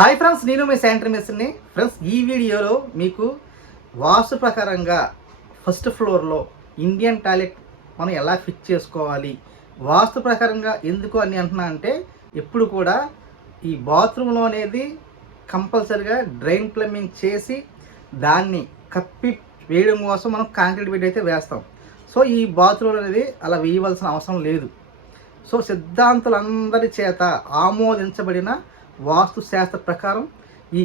Hi friends నేను మీ Santner మెస్ని. Friends ఈ వీడియోలో మీకు వాస్తు ప్రకారంగా ఫస్ట్ ఫ్లోర్లో ఇండియన్ టాయిలెట్ మనం ఎలా ఫిట్ చేసుకోవాలి వాస్తు ప్రకారంగా ఎందుకు అని అంటున్నా అంటే ఎప్పుడు కూడా ఈ బాత్రూంలో అనేది కంపల్సరిగా డ్రైన్ ప్లంబింగ్ చేసి దాన్ని కప్పి వేయడం కోసం మనం కాంక్రీట్ బెడ్ అయితే వేస్తాం. సో ఈ బాత్రూమ్ అనేది అలా వేయవలసిన అవసరం లేదు. సో సిద్ధాంతులందరి చేత ఆమోదించబడిన వాస్తు శాస్త్ర ప్రకారం ఈ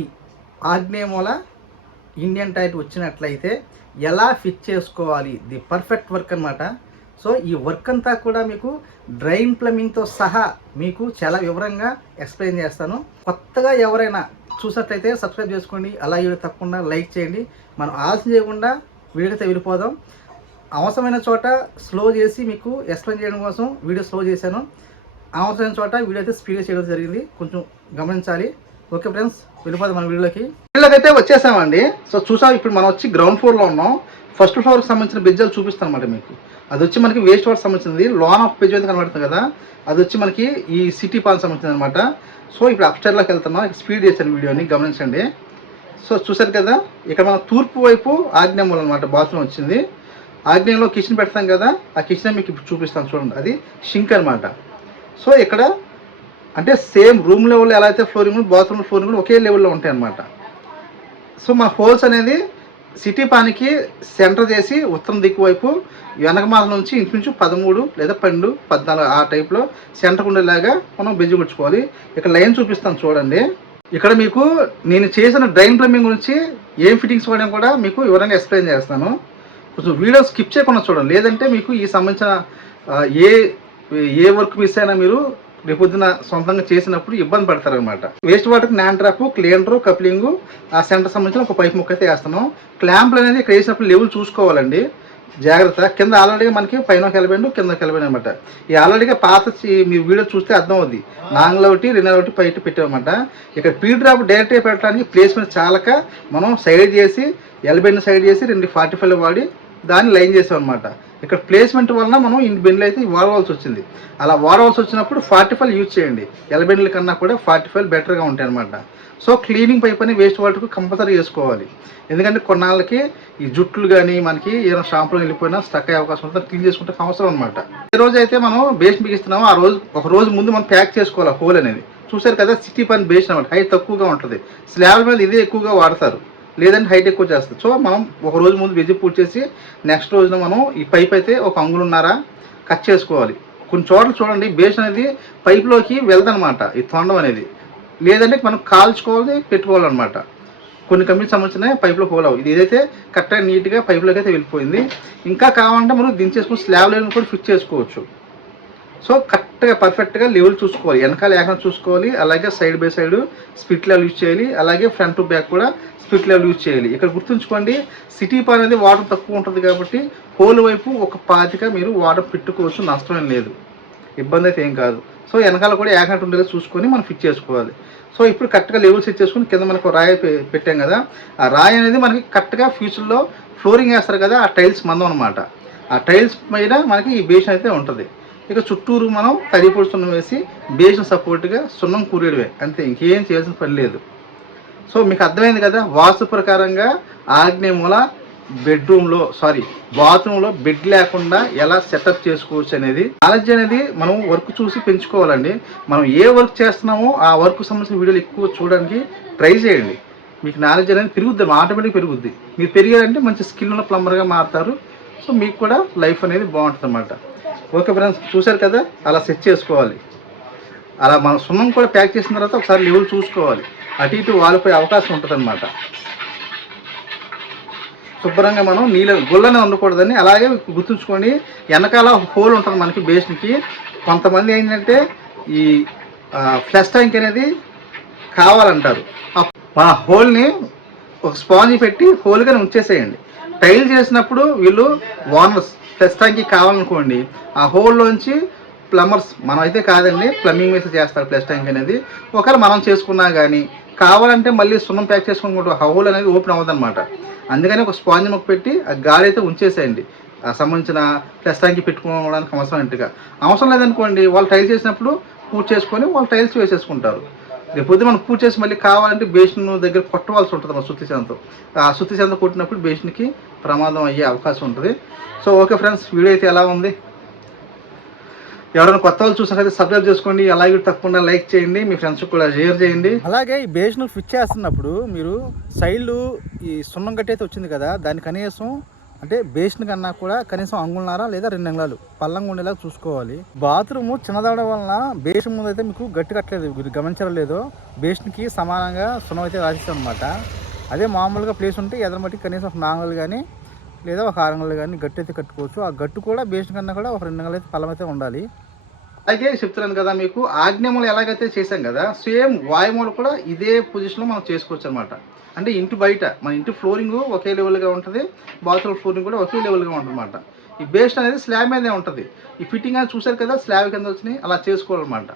ఆగ్నేయమూల ఇండియన్ టైట్ వచ్చినట్లయితే ఎలా ఫిట్ చేసుకోవాలి? ది పర్ఫెక్ట్ వర్క్ అన్నమాట. సో ఈ వర్క్ అంతా కూడా మీకు డ్రైన్ ప్లంబింగ్తో సహా మీకు చాలా వివరంగా ఎక్స్ప్లెయిన్ చేస్తాను. కొత్తగా ఎవరైనా చూసినట్లయితే సబ్స్క్రైబ్ చేసుకోండి. అలా వీడియో తప్పకుండా లైక్ చేయండి. మనం ఆలస్యం చేయకుండా వీడియోకి వెళ్ళిపోదాం. అవసరమైన చోట స్లో చేసి మీకు ఎక్స్ప్లెయిన్ చేయడం కోసం వీడియో స్లో చేశాను. అవసరమైన చోట వీడియో అయితే స్పీడ్గా చేయడం జరిగింది. కొంచెం గమనించాలి. ఓకే ఫ్రెండ్స్ వెళ్ళిపోదాం మన వీడియోకి వీళ్ళకి అయితే వచ్చేసామండి. సో చూసాం ఇప్పుడు మనం వచ్చి గ్రౌండ్ ఫ్లోర్లో ఉన్నాం. ఫస్ట్ ఫ్లోర్కి సంబంధించిన బెజ్జాలు చూపిస్తాను అనమాట మీకు. అది వచ్చి మనకి వేస్ట్ వాటర్ సంబంధించింది లోన్ ఆఫ్ పేజ్ అయితే కనబడుతుంది కదా. అది వచ్చి మనకి ఈ సిటీ పాన్ సంబంధించింది అనమాట సో ఇప్పుడు అప్స్టైర్లోకి వెళ్తున్నాం. స్పీడ్ చేశాను వీడియోని. గమనించండి. సో చూసారు కదా? ఇక్కడ మనం తూర్పు వైపు ఆగ్నేయమూలం అనమాట బాత్రూమ్ వచ్చింది. ఆగ్నేయంలో కిచెన్ పెడతాం కదా. ఆ కిచెన్ మీకు ఇప్పుడు చూపిస్తాను చూడండి. అది షింక్ అనమాట సో ఇక్కడ అంటే సేమ్ రూమ్ లెవెల్లో ఎలా అయితే ఫ్లోరింగ్ బాత్రూమ్ ఫ్లోరింగ్ కూడా ఒకే లెవెల్లో ఉంటాయి అన్నమాట. సో మన హోల్స్ అనేది సిటీ పానికి సెంటర్ చేసి ఉత్తరం దిక్కు వైపు వెనకమాల నుంచి ఇంచుమించు పదమూడు లేదా పన్నెండు పద్నాలుగు ఆ టైప్లో సెంటర్ ఉండేలాగా మనం బెజ్జి గుచ్చుకోవాలి ఇక్కడ లైన్ చూపిస్తాను చూడండి. ఇక్కడ మీకు నేను చేసిన డ్రైన్ ప్లంబింగ్ గురించి ఏం ఫిట్టింగ్స్ వాడడం కూడా మీకు వివరంగా ఎక్స్ప్లెయిన్ చేస్తాను. కొంచెం వీడియో స్కిప్ చేయకుండా చూడండి. లేదంటే మీకు ఈ సంబంధించిన ఏ ఏ వర్క్ మిస్ అయినా మీరు రేపొద్దున సొంతంగా చేసినప్పుడు ఇబ్బంది పడతారనమాట వేస్ట్ వాటర్కి నాన్ క్లీనరు కప్లింగ్ ఆ సెంటర్ సంబంధించిన ఒక పైప్ ముక్క అయితే వేస్తున్నాం. క్లాంప్లు అనేది ఇక్కడ వేసినప్పుడు లెవెల్ చూసుకోవాలండి. జాగ్రత్త. కింద ఆల్రెడీగా మనకి పైన కెలబెండు కింద కెలబెండు అనమాట ఈ ఆల్రెడీగా పాత మీ వీడియో చూస్తే అర్థం అవుద్ది. నాంగ్లో ఒకటి రెండు ఒకటి పైట పెట్టామన్నమాట. ఇక్కడ పీ డ్రాప్ డైరెక్ట్గా పెట్టడానికి ప్లేస్మెంట్ చాలక మనం సైడ్ చేసి ఎల్బెండ్ సైడ్ చేసి రెండు ఫార్టీ ఫైవ్ వాడి దాన్ని లైన్ చేసాం అనమాట ఇక్కడ ప్లేస్మెంట్ వలన మనం ఇన్ని బెండ్లు అయితే వాడవలసి వచ్చింది. అలా వాడవలసి వచ్చినప్పుడు ఫార్టీ ఫైవ్ యూజ్ చేయండి ఎలబెండ్ల కన్నా కూడా ఫార్టీ ఫైవ్ బెటర్గా ఉంటాయి అనమాట సో క్లీనింగ్ పైప్ అని వేస్ట్ వాటర్కు కంపల్సరీ చేసుకోవాలి. ఎందుకంటే కొన్నాళ్ళకి ఈ జుట్లు కానీ మనకి ఏదైనా షాంపులో వెళ్ళిపోయినా స్టక్ అయ్యే అవకాశం ఉంటుంది క్లీన్ చేసుకుంటే అవసరం అనమాట ఏ రోజు అయితే మనం బేస్ బిగిస్తున్నామో. ఆ రోజు ఒక రోజు ముందు మనం ప్యాక్ చేసుకోవాలి హోల్ అనేది. చూసారు కదా సిటీ పని బేస్ అనమాట హైట్ తక్కువగా ఉంటుంది. స్లాబ్ మీద ఇదే ఎక్కువగా వాడతారు. లేదంటే హైట్ ఎక్కువ సో మనం ఒక రోజు ముందు వెజ్ పూర్తి చేసి నెక్స్ట్ రోజున మనం ఈ పైప్ అయితే ఒక అంగులున్నారా కట్ చేసుకోవాలి. కొన్ని చోట్ల చూడండి బేస్ అనేది పైప్లోకి వెళ్దనమాట ఈ తొండం అనేది. లేదంటే మనం కాల్చుకోవాలి పెట్టుకోవాలన్నమాట. కొన్ని కంపెనీకి సంబంధించిన పైప్లో అవ్వు ఇది ఏదైతే కరెక్ట్గా నీట్గా పైప్లోకి అయితే వెళ్ళిపోయింది. ఇంకా కావాలంటే మనం దించేసుకుని స్లాబ్ కూడా ఫిట్ చేసుకోవచ్చు. సో కరెక్ట్గా పర్ఫెక్ట్గా లెవెల్ చూసుకోవాలి. వెనకాల ఏకంగా చూసుకోవాలి. అలాగే side by side spirit level use చేయాలి. అలాగే ఫ్రంట్ టు బ్యాక్ కూడా స్పిట్ లెవెల్ యూజ్ చేయాలి. ఇక్కడ గుర్తుంచుకోండి సిటీ పా అనేది వాటర్ తక్కువ ఉంటుంది కాబట్టి హోల్ వైపు ఒక పాతిక మీరు వాటర్ పెట్టుకోవచ్చు. నష్టం లేదు. ఇబ్బంది అయితే ఏం కాదు. సో వెనకాల కూడా ఏకంగా ఉండేలా చూసుకొని మనం ఫిట్ చేసుకోవాలి. సో ఇప్పుడు కరెక్ట్గా లెవెల్ సెట్ చేసుకుని కింద మనకు రాయి పెట్టాం కదా ఆ రాయి అనేది మనకి కరెక్ట్గా ఫ్యూచర్లో ఫ్లోరింగ్ వేస్తారు కదా ఆ టైల్స్ మందం అనమాట ఆ టైల్స్ మీద మనకి ఈ బేషన్ అయితే ఉంటుంది. ఇక చుట్టూరు మనం తడిపొడి సున్నం వేసి బేషన్ సపోర్ట్గా సున్నం కూరేయడమే అంతే ఇంకేం చేయాల్సిన పని లేదు. సో మీకు అర్థమైంది కదా? వాస్తు ప్రకారంగా ఆగ్నేయమూల బెడ్రూమ్లో సారీ బాత్రూంలో బెడ్ లేకుండా ఎలా సెటప్ చేసుకోవచ్చు అనేది నాలెడ్జ్ అనేది మనం వర్క్ చూసి పెంచుకోవాలండి. మనం ఏ వర్క్ చేస్తున్నామో ఆ వర్క్ సంబంధించిన వీడియోలు ఎక్కువ చూడడానికి ట్రై చేయండి. మీకు నాలెడ్జ్ అనేది పెరుగుద్ది ఆటోమేటిక్ పెరుగుద్ది. మీరు పెరిగారంటే మంచి స్కిల్ ఉన్న ప్లంబర్గా మారుతారు. సో మీకు కూడా లైఫ్ అనేది బాగుంటుంది అన్నమాట ఓకే ఫ్రెండ్స్ చూశారు కదా? అలా సెట్ చేసుకోవాలి. అలా మన సున్నం కూడా ప్యాక్ చేసిన తర్వాత ఒకసారి లెవెల్ చూసుకోవాలి. అటు ఇటు వాలిపోయే అవకాశం ఉంటుంది అనమాట శుభ్రంగా మనం నీళ్ళ గుళ్ళనే ఉండకూడదని అలాగే గుర్తుంచుకోండి వెనకాల హోల్ ఉంటుంది మనకి బేస్కి కొంతమంది ఏంటంటే ఈ ఫ్లష్ ట్యాంక్ అనేది కావాలంటారు. ఆ- ఆ హోల్ని ఒక స్పాంజ్ పెట్టి హోల్గానే ఉంచేసేయండి. టైల్ చేసినప్పుడు వీళ్ళు వార్నర్స్ ఫ్లష్ ట్యాంక్కి కావాలనుకోండి ఆ హోల్లోంచి ప్లంబర్స్ మనం అయితే కాదండి ప్లంబింగ్ మీద చేస్తారు ప్లస్ ట్యాంక్ అనేది. ఒకవేళ మనం చేసుకున్నా కానీ కావాలంటే మళ్ళీ సున్నం ప్యాక్ చేసుకుంటూ ఆ హోల్ అనేది ఓపెన్ అవ్వదు అనమాట అందుకని ఒక స్పాంజ్ మొక్క పెట్టి ఆ గాలి అయితే ఉంచేసేయండి. ఆ సంబంధించిన ప్లస్ ట్యాంక్ పెట్టుకోవడానికి అవసరం ఇంటిగా అవసరం లేదనుకోండి వాళ్ళు టైల్స్ చేసినప్పుడు పూర్తి చేసుకొని వాళ్ళు టైల్స్ వేసేసుకుంటారు. రేపొద్దు మనం పూజ చేసి మళ్ళీ కావాలంటే బేషన్ దగ్గర కొట్టవలసి ఉంటుంది మన శుద్ధి చెందతో ఆ శుద్ధి చెంద కొట్టినప్పుడు బేషన్కి ప్రమాదం అయ్యే అవకాశం ఉంటుంది. సో ఓకే ఫ్రెండ్స్ వీడియో అయితే ఎలా ఉంది? ఎవరైనా కొత్త వాళ్ళు చూసినట్లయితే సబ్స్క్రైబ్ చేసుకోండి. అలాగే తప్పకుండా లైక్ చేయండి. మీ ఫ్రెండ్స్ కూడా షేర్ చేయండి. అలాగే ఈ బేస్ను ఫిట్ చేస్తున్నప్పుడు మీరు సైడ్లు ఈ సున్నం గట్టి అయితే వచ్చింది కదా దాని కనీసం అంటే బేస్న్ కన్నా కూడా కనీసం అంగుళనార లేదా రెండు అంగుళాలు పల్లంగా ఉండేలా చూసుకోవాలి. బాత్రూమ్ చిన్నదవడం వలన బేస్ ముందు అయితే మీకు గట్టి కట్టలేదు మీరు గమనించడం సమానంగా సున్నం అయితే రాసిస్తాం అనమాట అదే మామూలుగా ప్లేస్ ఉంటే ఎదరమట్టి కనీసం ఒక నాంగలు కానీ లేదా ఒక ఆరంగలు కానీ గట్టి అయితే కట్టుకోవచ్చు. ఆ గట్టు కూడా బేస్న్ కన్నా కూడా ఒక రెండు అంగలు అయితే పల్లం అయితే ఉండాలి. అలాగే చెప్తున్నాను కదా మీకు ఆగ్నేయములు ఎలాగైతే చేశాం కదా సేమ్ వాయుమూలు కూడా ఇదే పొజిషన్లో మనం చేసుకోవచ్చు అనమాట అంటే ఇంటి బయట మన ఇంటి ఫ్లోరింగ్ ఒకే లెవెల్గా ఉంటుంది బాత్రూమ్ ఫ్లోరింగ్ కూడా ఒకే లెవెల్గా ఉంటుందన్నమాట. ఈ బేస్ట్ అనేది స్లాబ్ మీదే ఉంటుంది. ఈ ఫిట్టింగ్ అని చూసారు కదా స్లాబ్ కింద వచ్చినాయి అలా చేసుకోవాలన్నమాట.